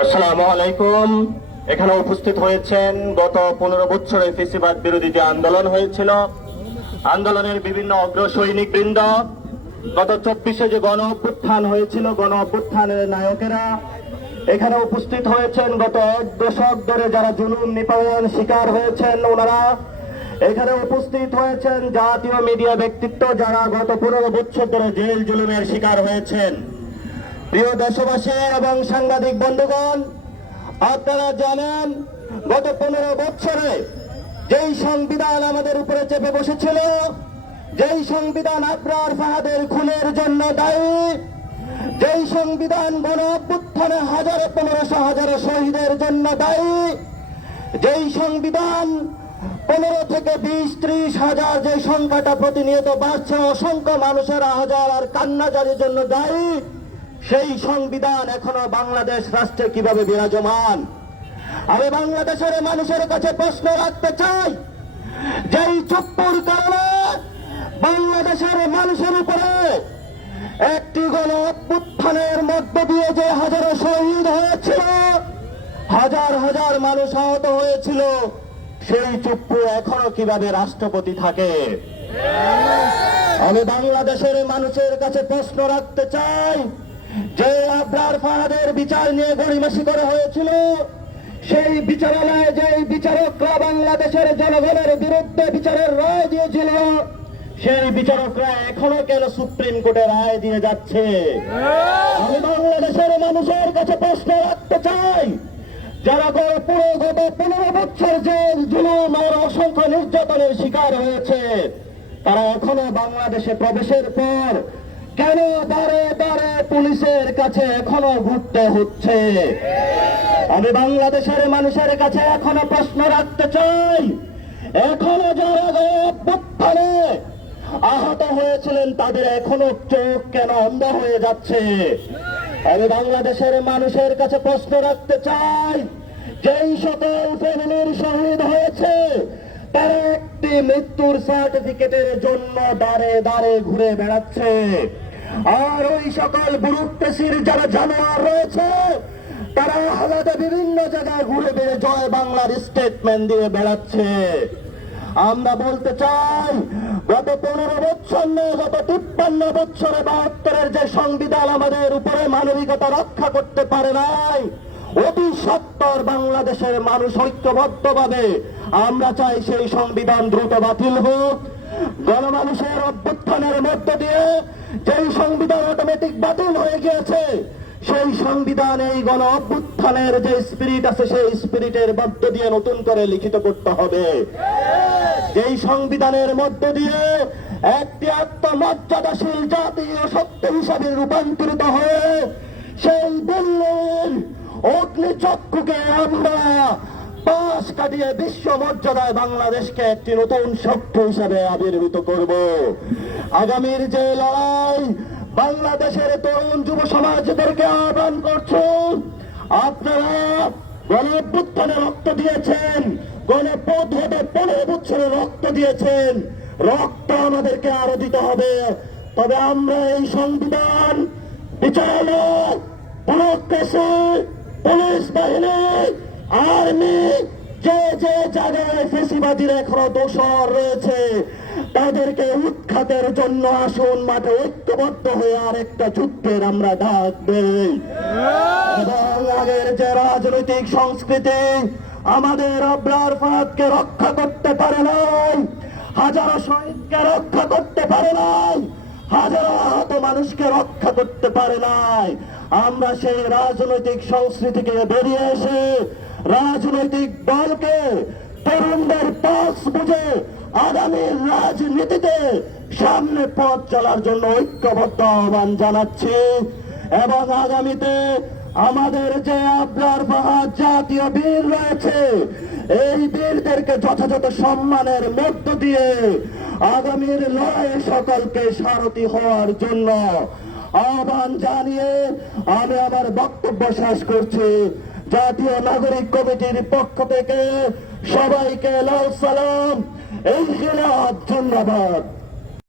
আসসালামু আলাইকুম। এখানে উপস্থিত হয়েছেন গত 15 বছরে ফেসিবাদ বিরোধী যে আন্দোলন হয়েছিল, আন্দোলনের বিভিন্ন অগ্রসৈনিক বৃন্দ, গত 24-এ যে গণ অভ্যুত্থান হয়েছিল, গণ অভ্যুত্থানের নায়কেরা এখানে উপস্থিত হয়েছেন। গত 1 দশক ধরে যারা জুলুম নিপীড়ন শিকার হয়েছেন ওনারা এখানে উপস্থিত হয়েছেন। জাতীয় মিডিয়া ব্যক্তিত্ব যারা গত 15 বছর ধরে জেল জুলুমের শিকার হয়েছেন। প্রিয় দেশবাসী এবং সাংবাদিক বন্ধুগণ, আপনারা জানেন গত 15 বছরে যেই সংবিধান আমাদের উপরে চেপে বসেছিল, যেই সংবিধান আবরার ফাহাদের খুনের জন্য দায়ী, যেই সংবিধান গণ অভ্যুত্থানে হাজারে 1500 শহীদের জন্য দায়ী, যেই সংবিধান 15 থেকে 20-30 হাজার যে সংখ্যাটা প্রতিনিয়ত বাড়ছে, অসংখ্য মানুষের হাজার আর কান্নাজারির জন্য দায়ী, সেই সংবিধান এখনো বাংলাদেশ রাষ্ট্রে কিভাবে বিরাজমান? আমি বাংলাদেশের মানুষের কাছে প্রশ্ন রাখতে চাই, যেই চুপ্পুর কারণে বাংলাদেশের মানুষের উপরে একটি গণ অভ্যুত্থানের মধ্য দিয়ে যে হাজারো শহীদ হয়েছিল, হাজার হাজার মানুষ আহত হয়েছিল, সেই চুপ্পু এখনো কিভাবে রাষ্ট্রপতি থাকে? আমি বাংলাদেশের মানুষের কাছে প্রশ্ন রাখতে চাই, যে আবরার ফাহাদের বিচার নিয়ে গড়িমসি করা হয়েছিল, সেই বিচারালয়ে যে বিচারকরা বাংলাদেশের জনগণের বিরুদ্ধে বিচারের রায় দিয়েছিল, সেই বিচারকরা এখনো কেন সুপ্রিম কোর্টে রায় দিয়ে যাচ্ছে? আমি বাংলাদেশের মানুষের কাছে প্রশ্ন রাখতে চাই, যারা গত 15 বছর যে জুলুম আর অসংখ্য নির্যাতনের শিকার হয়েছে, তারা এখনো বাংলাদেশে প্রবেশের পর কেন দাঁড়ে দাঁড়ে পুলিশের কাছে এখনো ঘুরতে হচ্ছে? আমি বাংলাদেশের মানুষের কাছে এখনো প্রশ্ন রাখতে চাই, এখনো যারা অভ্যুত্থানে আহত হয়েছিলেন তাদের এখনো চোখ কেন অন্ধ হয়ে যাচ্ছে? আমি বাংলাদেশের মানুষের কাছে প্রশ্ন রাখতে চাই, যেই সকল ফ্যামিলির শহীদ হয়েছে তারা একটি মৃত্যুর সার্টিফিকেটের জন্য দাঁড়ে দাঁড়ে ঘুরে বেড়াচ্ছে, আর ওই সকল ব্যুরোক্রেসির যারা জানোয়ার রয়েছে তারা আলাদা বিভিন্ন জায়গায় ঘুরে বেড়ে জয় বাংলার স্টেটমেন্ট দিয়ে বেড়াচ্ছে। আমরা বলতে চাই, গত 15 বছর নয়, গত 53 বছরে 72-এর যে সংবিধান আমাদের উপরে মানবিকতা রক্ষা করতে পারে নাই, অতি সত্তর বাংলাদেশের মানুষ ঐক্যবদ্ধভাবে আমরা চাই সেই সংবিধান দ্রুত বাতিল হোক। গণমানুষের অভ্যুত্থানের মধ্য দিয়ে যেই সংবিধান অটোমেটিক বাতিল হয়ে গিয়েছে, সেই সংবিধান এই গণ অভ্যুত্থানের যে স্পিরিট আছে সেই স্পিরিটের মধ্য দিয়ে নতুন করে লিখিত করতে হবে। যেই সংবিধানের মধ্য দিয়ে একটি আত্মমর্যাদাশীল জাতীয় সত্য হিসাবে রূপান্তরিত হয়ে সেই দিল্লির অগ্নিচক্ষুকে আমরা পাশ কাটিয়ে বিশ্ব মর্যাদায় বাংলাদেশকে একটি নতুন শক্তি হিসাবে আবির্ভূত করব। আগামীর যে লড়াই, বাংলাদেশের তরুণ যুব সমাজদেরকে আহ্বান করছেন, আপনারা গণ অভ্যুত্থানে রক্ত দিয়েছেন, গণপদ্ধতি 15 বছরে রক্ত দিয়েছেন, রক্ত আমাদেরকে আরো দিতে হবে। তবে আমরা এই সংবিধান, বিচারালয়, ব্যুরোক্রেসি, পুলিশ বাহিনী, আর্মি, যে যে জায়গায় ফেসিবাদীর এখনো দোষর রয়েছে তাদেরকে উৎখাতের জন্য আসুন মাঠে ঐক্যবদ্ধ হয়ে আর একটা যুদ্ধের আমরা ডাক দেই। এবং আগের যে রাজনৈতিক সংস্কৃতি আমাদের আবরার ফাহাদকে রক্ষা করতে পারে নাই, হাজারো শহীদকে রক্ষা করতে পারে নাই, হাজারো আহত মানুষকে রক্ষা করতে পারে নাই, আমরা সেই রাজনৈতিক সংস্কৃতিকে বেরিয়ে এসে রাজনৈতিক দলকে তরুণদের পাশ বুঝে আগামীর রাজনীতিতে সামনে পথ চলার জন্য ঐক্যবদ্ধ আহ্বান জানাচ্ছি। এবং আগামীতে আমাদের যে আবরার ফাহাদ জাতীয় বীর রয়েছে, এই বীরদেরকে যথাযথ সম্মানের মধ্য দিয়ে আগামীর লড়াইয়ে সকলকে সারথি হওয়ার জন্য আহ্বান জানিয়ে আমি আমার বক্তব্য শেষ করছি। জাতীয় নাগরিক কমিটির পক্ষ থেকে সবাইকে লাল সালাম, ইনকিলাব, ধন্যবাদ।